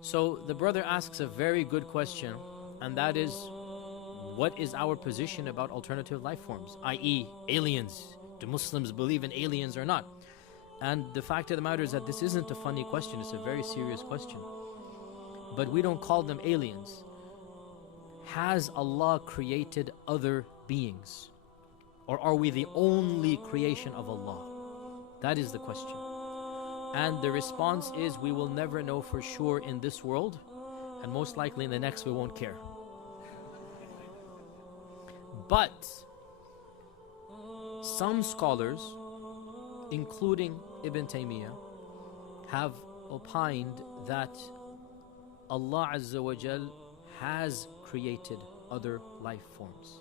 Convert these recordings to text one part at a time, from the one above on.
So the brother asks a very good question, and that is, what is our position about alternative life forms, i.e. aliens? Do Muslims believe in aliens or not? And the fact of the matter is that this isn't a funny question, it's a very serious question. But we don't call them aliens. Has Allah created other beings? Or are we the only creation of Allah? That is the question. And the response is, we will never know for sure in this world, and most likely in the next we won't care. But some scholars, including Ibn Taymiyyah, have opined that Allah Azza wa Jal has created other life forms,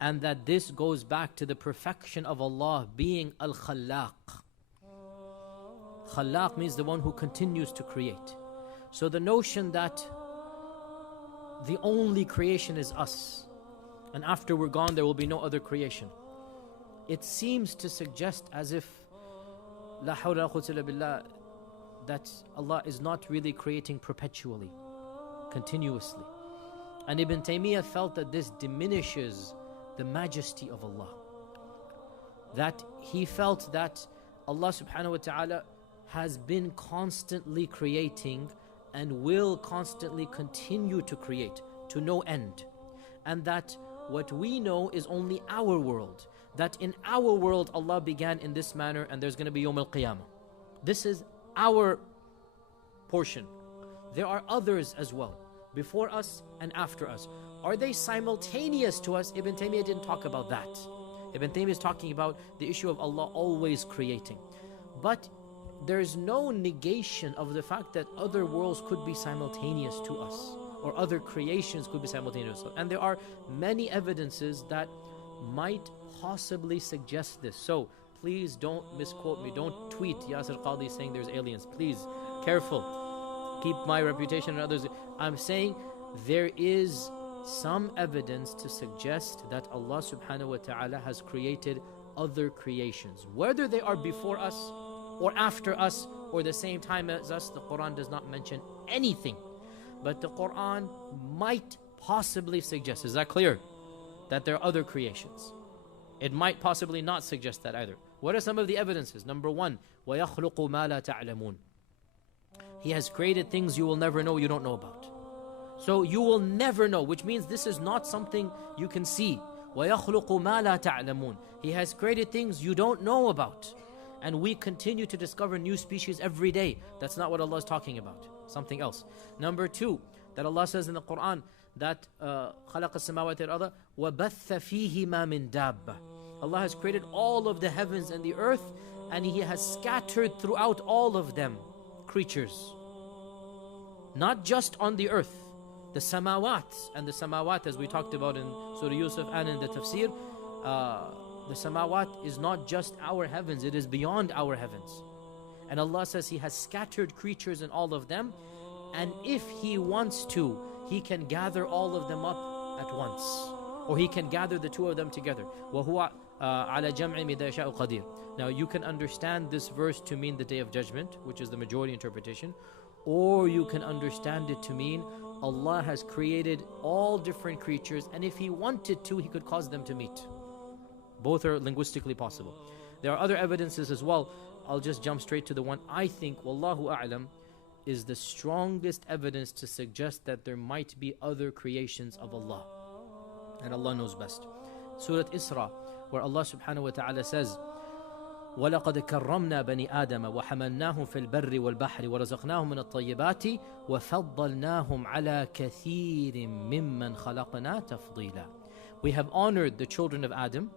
and that this goes back to the perfection of Allah being Al-Khallaq. Khallaq means the one who continues to create. So the notion that the only creation is us, and after we're gone there will be no other creation, it seems to suggest as if La hawla wa la quwwata illa billah, that Allah is not really creating perpetually, continuously. And Ibn Taymiyyah felt that this diminishes the majesty of Allah. That he felt that Allah subhanahu wa ta'ala has been constantly creating and will constantly continue to create to no end. And that what we know is only our world. That in our world Allah began in this manner, and there's going to be Yawm al-Qiyamah. This is our portion. There are others as well, before us and after us. Are they simultaneous to us? Ibn Taymiyyah didn't talk about that. Ibn Taymiyyah is talking about the issue of Allah always creating. But there's no negation of the fact that other worlds could be simultaneous to us, or other creations could be simultaneous. And there are many evidences that might possibly suggest this. So please don't misquote me. Don't tweet Yasir Qadhi saying there's aliens. Please, careful. Keep my reputation and others. I'm saying there is some evidence to suggest that Allah subhanahu wa ta'ala has created other creations. Whether they are before us or after us or the same time as us, the Qur'an does not mention anything. But the Qur'an might possibly suggest, is that clear? That there are other creations. It might possibly not suggest that either. What are some of the evidences? Number one, وَيَخْلُقُ مَا لَا تَعْلَمُونَ. He has created things you will never know, you don't know about. So you will never know, which means this is not something you can see. وَيَخْلُقُ مَا لَا تَعْلَمُونَ. He has created things you don't know about. And we continue to discover new species every day. That's not what Allah is talking about. Something else. Number two, that Allah says in the Qur'an that خَلَقَ السَّمَاوَاتِ وَالْأَرْضَ وَبَثَّ فِيهِمَا مِن دَابَّةٍ. Allah has created all of the heavens and the earth, and He has scattered throughout all of them creatures. Not just on the earth. The samawat, and the samawat, as we talked about in Surah Yusuf and in the tafsir, the samawat is not just our heavens, it is beyond our heavens. And Allah says He has scattered creatures in all of them, and if He wants to, He can gather all of them up at once, or He can gather the two of them together. وَهُوَ عَلَى جَمْعِ مِذَا يَشَاءُ قَدِيرٌ. Now you can understand this verse to mean the Day of Judgment, which is the majority interpretation, or you can understand it to mean Allah has created all different creatures, and if He wanted to, He could cause them to meet. Both are linguistically possible. There are other evidences as well. I'll just jump straight to the one I think, Wallahu A'lam, is the strongest evidence to suggest that there might be other creations of Allah. And Allah knows best. Surah Isra, where Allah subhanahu wa ta'ala says, وَلَقَدْ كَرَّمْنَا بَنِي آدَمَ وَحَمَلْنَاهُمْ فِي الْبَرِّ وَالْبَحْرِ وَرَزَقْنَاهُمْ مِنَ الطَّيِّبَاتِ وَفَضَّلْنَاهُمْ عَلَى كَثِيرٍ مِّمَّنْ خَلَقْنَا تَفْضِيلًا. We have honored the children of Adam,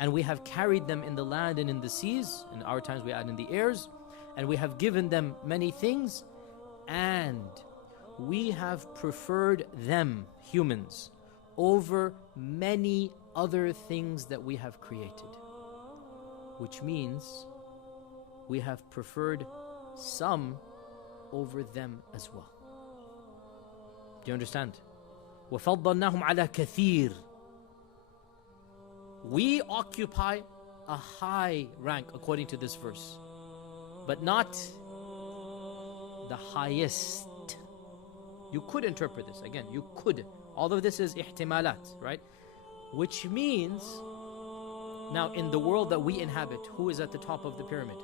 and we have carried them in the land and in the seas. In our times we add in the airs. And we have given them many things, and we have preferred them, humans, over many other things that we have created. Which means we have preferred some over them as well. Do you understand? وَفَضَّلْنَاهُمْ عَلَى كَثِيرٍ. We occupy a high rank according to this verse, but not the highest. You could interpret this, again, you could. All of this is ihtimalat, right? Which means, now in the world that we inhabit, who is at the top of the pyramid?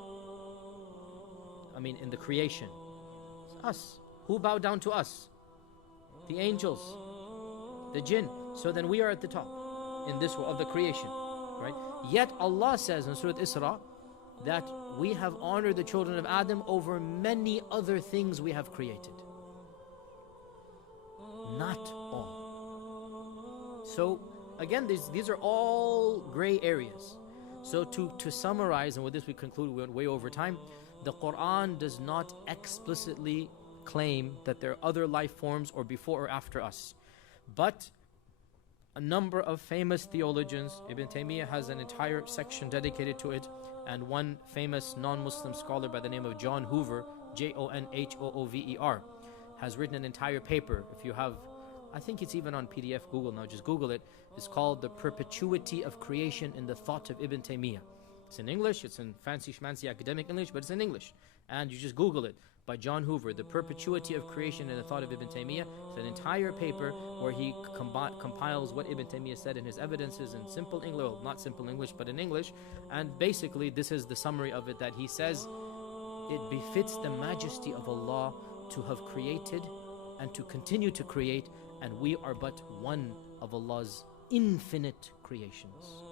I mean, in the creation, it's us. Who bowed down to us? The angels, the jinn. So then we are at the top in this world of the creation, right? Yet Allah says in Surah Isra that we have honored the children of Adam over many other things we have created. Not all. So again, these are all gray areas. So to summarize, and with this we conclude, we went way over time, the Qur'an does not explicitly claim that there are other life forms or before or after us. But a number of famous theologians, Ibn Taymiyyah has an entire section dedicated to it, and one famous non-Muslim scholar by the name of John Hoover, Jonhoover, has written an entire paper. If you have, I think it's even on PDF, Google now, just Google it. It's called The Perpetuity of Creation in the Thought of Ibn Taymiyyah. It's in English, it's in fancy schmancy academic English, but it's in English. And you just Google it, by John Hoover, The Perpetuity of Creation in the Thought of Ibn Taymiyyah. It's an entire paper where he compiles what Ibn Taymiyyah said in his evidences in simple English, well, not simple English, but in English. And basically, this is the summary of it, that he says, it befits the majesty of Allah to have created and to continue to create, and we are but one of Allah's infinite creations.